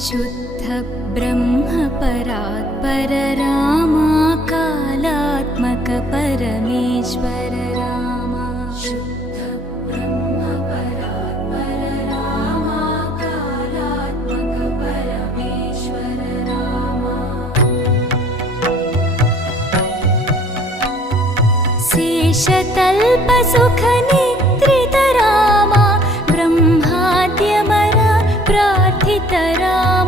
शुद्ध ब्रह्म परात्पर रामा कालात्मक परमेश्वर रामा शुद्ध ब्रह्म परात्पर रामा कालात्मक परमेश्वर रामा शेषतल्प सुख निद्रित रामा ब्रह्माद्यमर प्रार्थित रामा